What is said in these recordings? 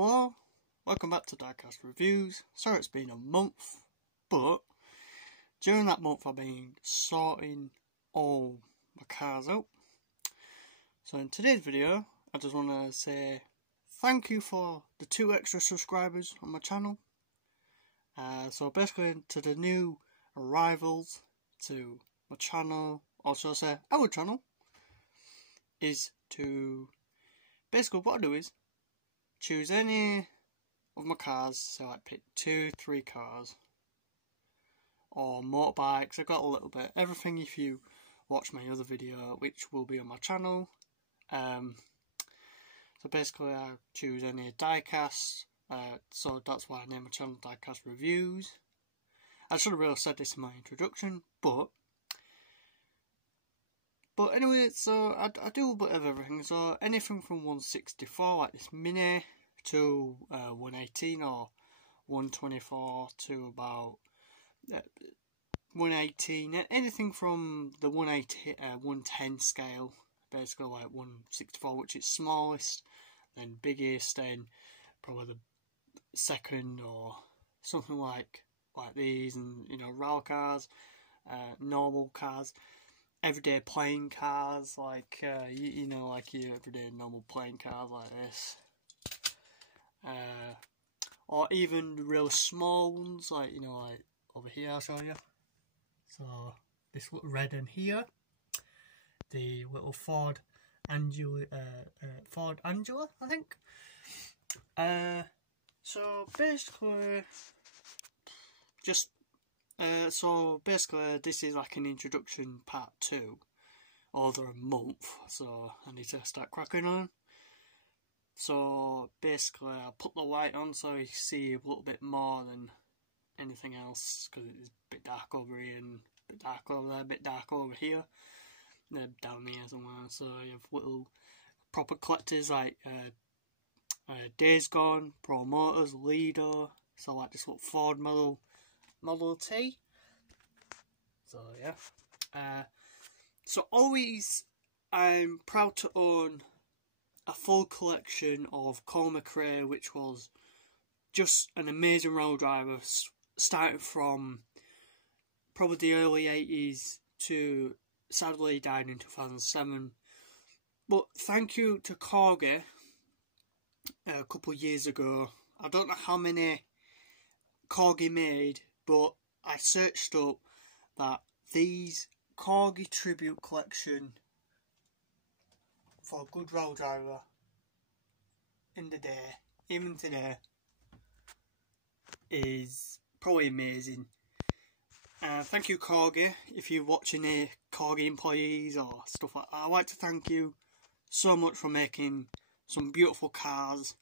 Hello, welcome back to Diecast Reviews. Sorry it's been a month, but during that month I've been sorting all my cars out. So in today's video, I just want to say thank you for the 2 extra subscribers on my channel. So basically to the new arrivals to my channel, or should I say our channel, is to basically what I do is choose any of my cars, so I pick 2, 3 cars, or motorbikes. I've got a little bit everything if you watch my other video, which will be on my channel. So basically I choose any diecast, so that's why I name my channel Diecast Reviews. I should have really said this in my introduction, but anyway, so I do a bit of everything. So anything from 164 like this Mini to 118 or 124 to about 118. Anything from the 110 scale, basically like 164, which is smallest, then biggest, then probably the second or something like these, and you know, rally cars, normal cars, everyday playing cars, like you know, like your everyday normal playing cars like this, or even the real small ones, like, you know, like over here. I'll show you. So this little red in here, the little Ford Angela, I think. So basically, just this is like an introduction part 2 over a month, so I need to start cracking on. So basically I put the light on so you see a little bit more than anything else, because it's a bit dark over here and a bit dark over there, a bit dark over here, down here somewhere. So you have little proper collectors like Days Gone, Pro Motors, Leader, so like this little Ford Model T. So yeah, so always I'm proud to own a full collection of Colin McRae, which was just an amazing road driver, starting from probably the early 80s to sadly he died in 2007. But thank you to Corgi a couple of years ago. I don't know how many Corgi made, but I searched up that these Corgi tribute collection for a good road driver in the day, even today, is probably amazing. Thank you, Corgi. If you're watching any Corgi employees or stuff like that, I'd like to thank you so much for making some beautiful cars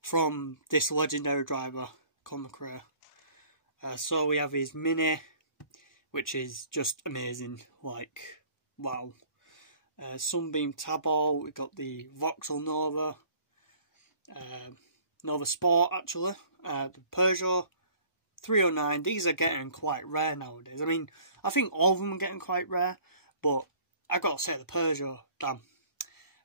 from this legendary driver, Colin McRae. So we have his Mini, which is just amazing, like, wow. Sunbeam Tabor, we got the Vauxhall Nova, Nova Sport actually, the Peugeot 309. These are getting quite rare nowadays. I mean, I think all of them are getting quite rare, but I gotta say the Peugeot, damn.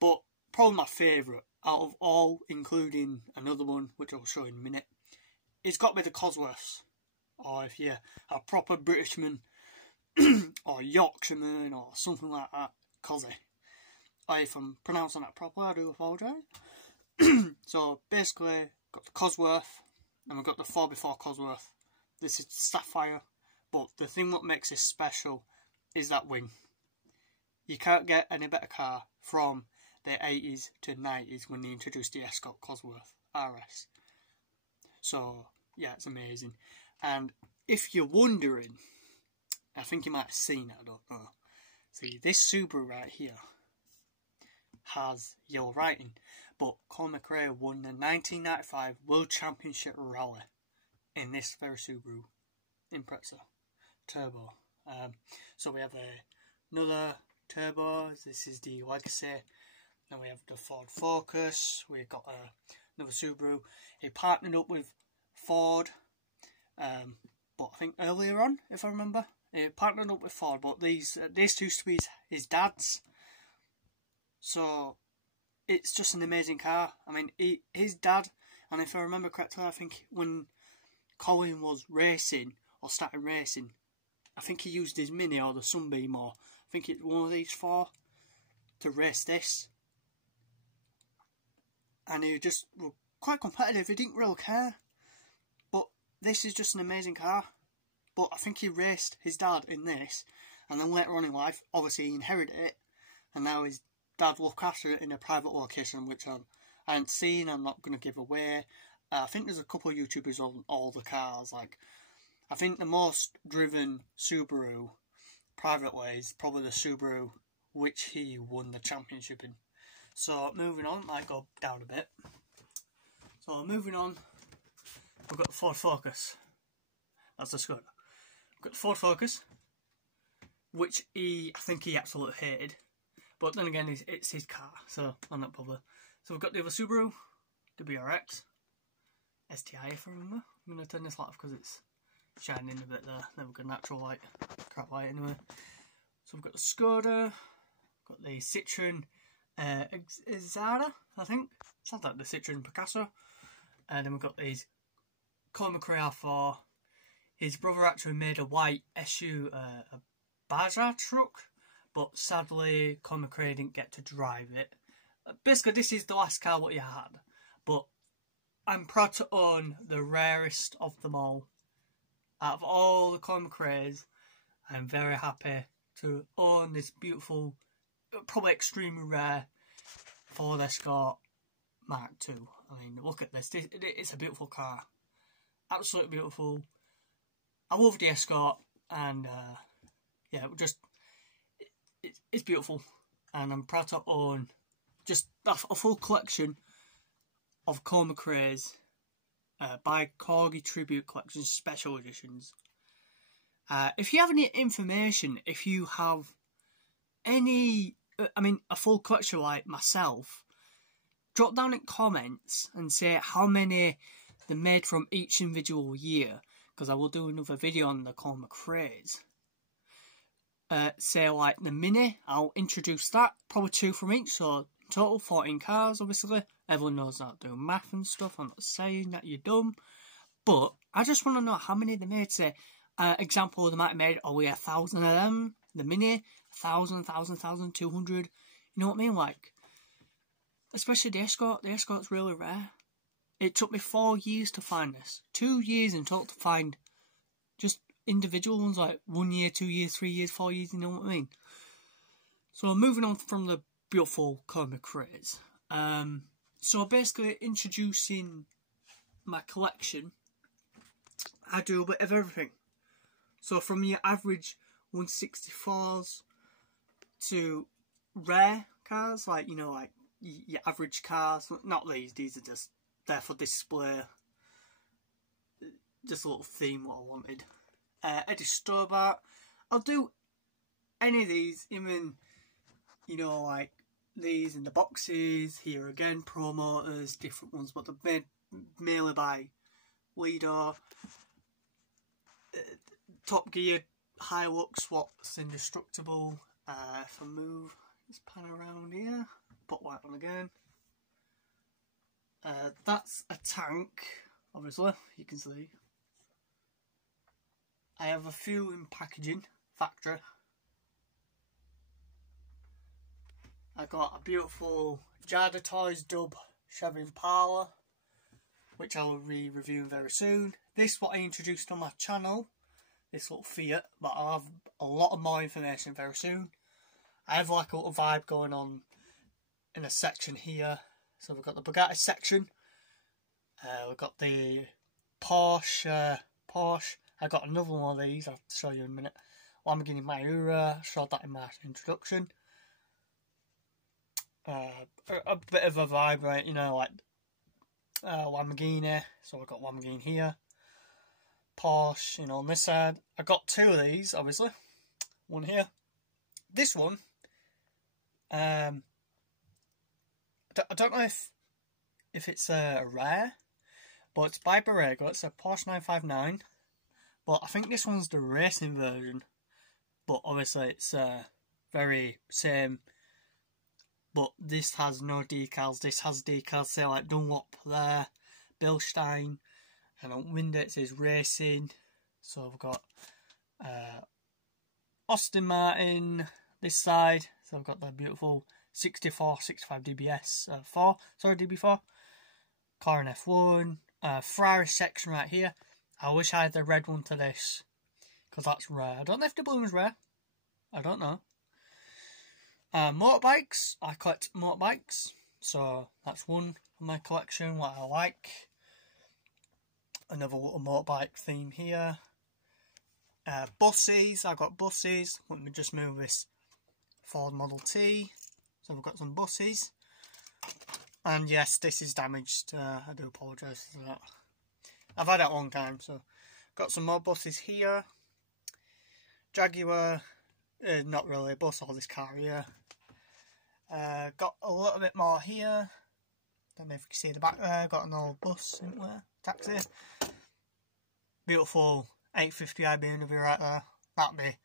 But probably my favourite out of all, including another one which I'll show in a minute, it's got to be the Cosworths. Or if you're a proper Britishman or Yorkshireman or something like that, Cosy. If I'm pronouncing that properly, I do apologise. So basically, got the Cosworth, and we've got the 4x4 Cosworth. This is Sapphire, but the thing that makes this special is that wing. You can't get any better car from the 80s to 90s when they introduced the Escort Cosworth RS. So yeah, it's amazing. And if you're wondering, I think you might have seen it, I don't know. See, this Subaru right here has yellow writing, but Colin McRae won the 1995 World Championship Rally in this very Subaru Impreza Turbo. So we have another Turbo. This is the Legacy. Then we have the Ford Focus. We've got another Subaru. He partnered up with Ford, but I think earlier on, if I remember, he partnered up with Ford. But these two used to be his dad's. So it's just an amazing car. I mean, his dad And if I remember correctly, I think when Colin was racing, or starting racing, I think he used his Mini or the Sunbeam, or I think it's one of these four, to race this. And he just was quite competitive, he didn't really care. But this is just an amazing car. But I think he raced his dad in this, and then later on in life, obviously he inherited it, and now his dad looked after it in a private location, which I haven't seen, I'm not going to give away. I think there's a couple of YouTubers on all the cars. Like, I think the most driven Subaru privately is probably the Subaru which he won the championship in. So moving on, might go down a bit. So moving on, we've got the Ford Focus. That's the Skoda. We've got the Ford Focus, which I think he absolutely hated. But then again, it's his car, so I'm not bothered. So we've got the other Subaru, the BRX, STI if I remember. I'm going to turn this light off because it's shining a bit there. Then we've got natural light, crap light anyway. So we've got the Skoda, got the Citroen Exara, I think. Sounds like the Citroen Picasso. And then we've got these Colin McRae R4. His brother actually made a white SU, a Baja truck, but sadly Colin McRae didn't get to drive it. Basically, this is the last car what he had, but I'm proud to own the rarest of them all. Out of all the Colin McRae's, I'm very happy to own this beautiful, probably extremely rare Ford Escort Mark II. I mean, look at this. It's a beautiful car. Absolutely beautiful. I love the Escort, and yeah, it's beautiful. And I'm proud to own just a full collection of Colin McRae's by Corgi Tribute Collection Special Editions. If you have any information, if you have any, a full collection like myself, drop down in comments and say how many they made from each individual year, because I will do another video on the Colin McRae's. Say like the Mini, I'll introduce that, probably 2 from each, so total 14 cars obviously. Everyone knows how to do math and stuff, I'm not saying that you're dumb, but I just want to know how many they made. Say, example, they might have made, 1,000 of them, the Mini, 1,000, 200, you know what I mean, like, especially the Escort's really rare. It took me 4 years to find this, 2 years in total to find just individual ones, like 1 year, 2 years, 3 years, 4 years, you know what I mean. So moving on from the beautiful Colin McRae's, so basically introducing my collection, I do a bit of everything. So from your average 164s to rare cars, like, you know, like your average cars, not these are just there for display, just a little theme what I wanted. Eddie Stobart, I'll do any of these, even, you know, like these in the boxes, here again, Pro Motors, different ones, but they're made mainly by Lido. Top Gear, Hilux, what's indestructible. If I move, just pan around here, put white on again. That's a tank, obviously, you can see. I have a few in packaging, factory. I got a beautiful Jada Toys dub Chevy Impala, which I will be reviewing very soon. This what I introduced on my channel, this little Fiat, but I'll have a lot of more information very soon. I have like a little vibe going on in a section here. So we've got the Bugatti section, we've got the Porsche. I got another one of these, I'll show you in a minute. Lamborghini Miura, I showed that in my introduction. A bit of a vibe, right, you know, like Lamborghini, so I've got Lamborghini here. Porsche, you know, on this side. I got 2 of these, obviously. One here. This one, I don't know if it's a rare, but it's by Borrego. It's a Porsche 959. But I think this one's the racing version. But obviously it's very same. But this has no decals. This has decals, say like Dunlop there, Bilstein, and on window it says Racing. So I've got Aston Martin this side, so I've got the beautiful 65 DBS DB4 car in F1. Ferrari section right here. I wish I had the red one to this, because that's rare. I don't know if the blue one's rare, I don't know. Motorbikes, I collect motorbikes, so that's one of my collection, what I like. Another little motorbike theme here. Buses, I got buses. Let me just move this Ford Model T. So we've got some buses. And yes, this is damaged. I do apologise for that. I've had it a long time, so got some more buses here. Jaguar, not really a bus, or this car here. Got a little bit more here. Don't know if you can see the back there. Got an old bus, isn't there? Taxi. Beautiful 850i BMW right there. That'll be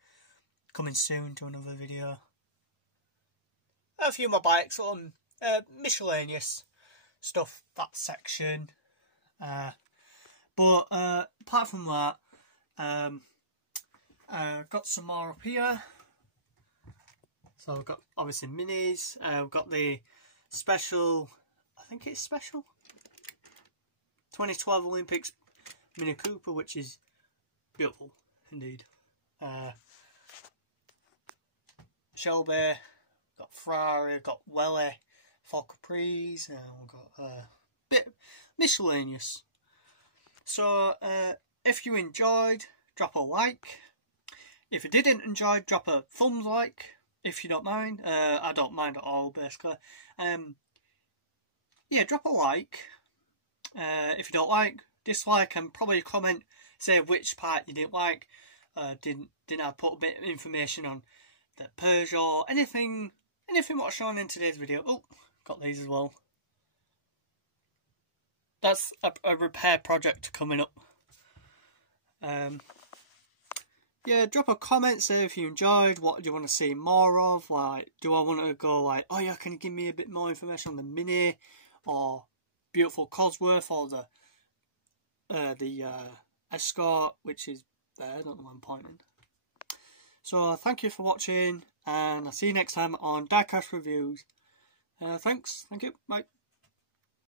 coming soon to another video. A few more bikes on miscellaneous stuff, that section. But apart from that, got some more up here. So I've got obviously minis. I've got the special, I think it's special 2012 Olympics Mini Cooper, which is beautiful indeed. Shelby, got Ferrari, got Welly, Ford Caprice, and we've got a bit miscellaneous. So if you enjoyed, drop a like. If you didn't enjoy, drop a thumbs like, if you don't mind. I don't mind at all, basically. Yeah, drop a like. If you don't like, dislike, and probably comment, say which part you didn't like. Didn't I put a bit of information on the Peugeot, anything what's shown in today's video. Oh, got these as well. That's a repair project coming up. Yeah, drop a comment, say if you enjoyed, what do you want to see more of, like, do I want to go like, oh yeah, can you give me a bit more information on the Mini, or beautiful Cosworth, or the Escort, which is there, I don't know where I'm pointing. So thank you for watching, and I'll see you next time on Diecast Reviews. Thanks, thank you, bye.